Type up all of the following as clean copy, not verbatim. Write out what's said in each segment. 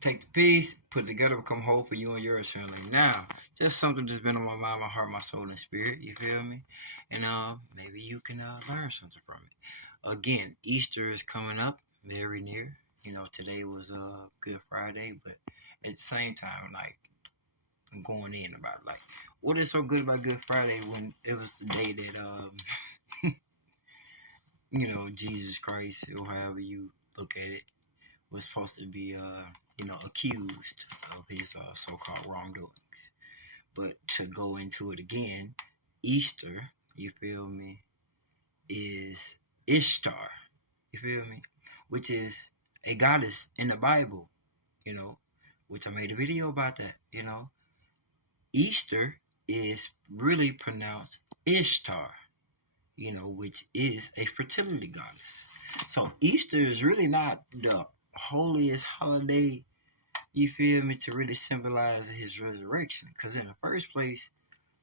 take the piece, put it together, become whole for you and yours family. Now, just something that's been on my mind, my heart, my soul, and spirit. You feel me? And maybe you can learn something from it. Again, Easter is coming up, very near. Today was Good Friday, but at the same time, like I'm going in about like what is so good about Good Friday when it was the day that Jesus Christ or however you look at it was supposed to be accused of his so-called wrongdoings. But to go into it again, Easter, you feel me, is Ishtar, you feel me, which is a goddess in the Bible, you know, which I made a video about that. Easter is really pronounced Ishtar, which is a fertility goddess. So Easter is really not the holiest holiday, you feel me, to really symbolize his resurrection. Because in the first place,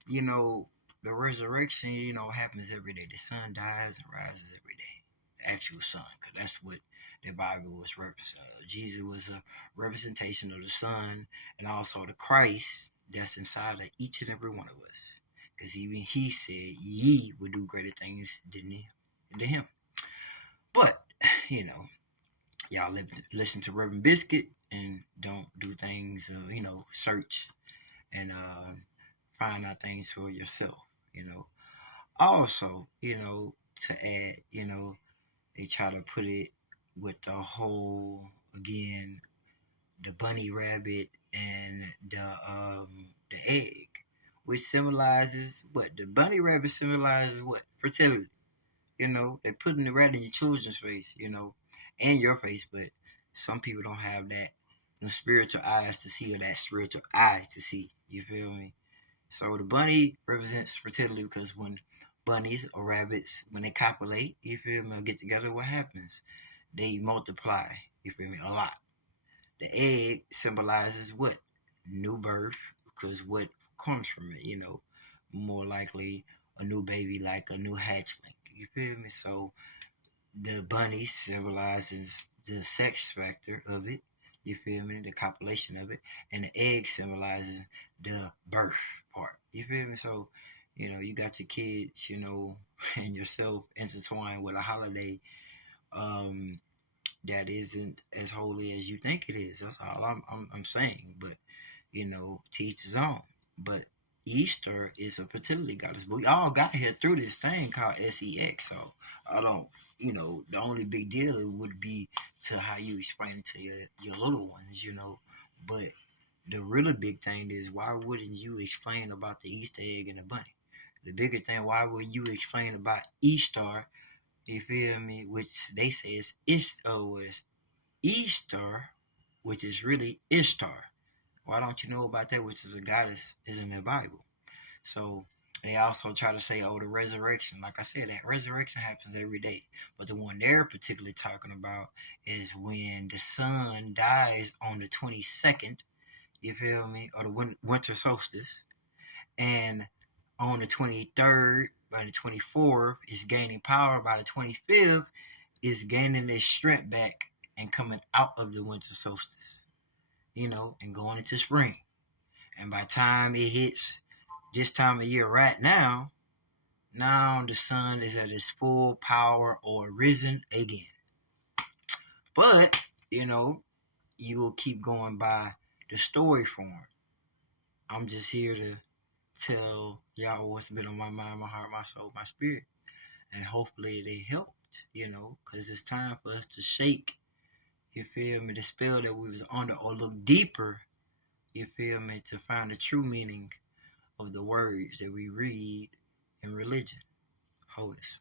the resurrection, happens every day. The sun dies and rises every day. The actual sun, because that's what the Bible was representing. Jesus was a representation of the sun and also the Christ that's inside of each and every one of us. Because even he said, ye would do greater things than him. But, y'all listen to Reverend Biscuit and don't do things, search and find out things for yourself. Also, to add, they try to put it with the whole, again, the bunny rabbit and the egg, which symbolizes what? The bunny rabbit symbolizes what? Fertility. They're putting the rat in your children's face, and your face, but some people don't have that spiritual eyes to see or that spiritual eye to see. You feel me? So the bunny represents fertility because when bunnies or rabbits, when they copulate, you feel me, or get together, what happens? They multiply, you feel me, a lot. The egg symbolizes what? New birth, because what comes from it, more likely a new baby, like a new hatchling. You feel me? So the bunny symbolizes the sex factor of it. You feel me? The copulation of it. And the egg symbolizes the birth part. You feel me? So, you got your kids, and yourself intertwined with a holiday that isn't as holy as you think it is. That's all I'm saying. But, to each his own. But Easter is a fertility goddess. But we all got here through this thing called sex. So I don't, the only big deal it would be to how you explain it to your little ones, But the really big thing is why wouldn't you explain about the Easter egg and the bunny? The bigger thing, why would you explain about Easter? You feel me? Which they say is Easter, which is really Ishtar. Why don't you know about that, which is a goddess, is in the Bible? So they also try to say, oh, the resurrection. Like I said, that resurrection happens every day. But the one they're particularly talking about is when the sun dies on the 22nd, you feel me, or the winter solstice. And on the 23rd, by the 24th, is gaining power. By the 25th, is gaining its strength back and coming out of the winter solstice, and going into spring. And by the time it hits this time of year right now the sun is at its full power or risen again. But, you will keep going by the story form. I'm just here to tell y'all what's been on my mind, my heart, my soul, my spirit. And hopefully they helped, because it's time for us to shake, you feel me, the spell that we was under, or look deeper, you feel me, to find the true meaning of the words that we read in religion. Holiness.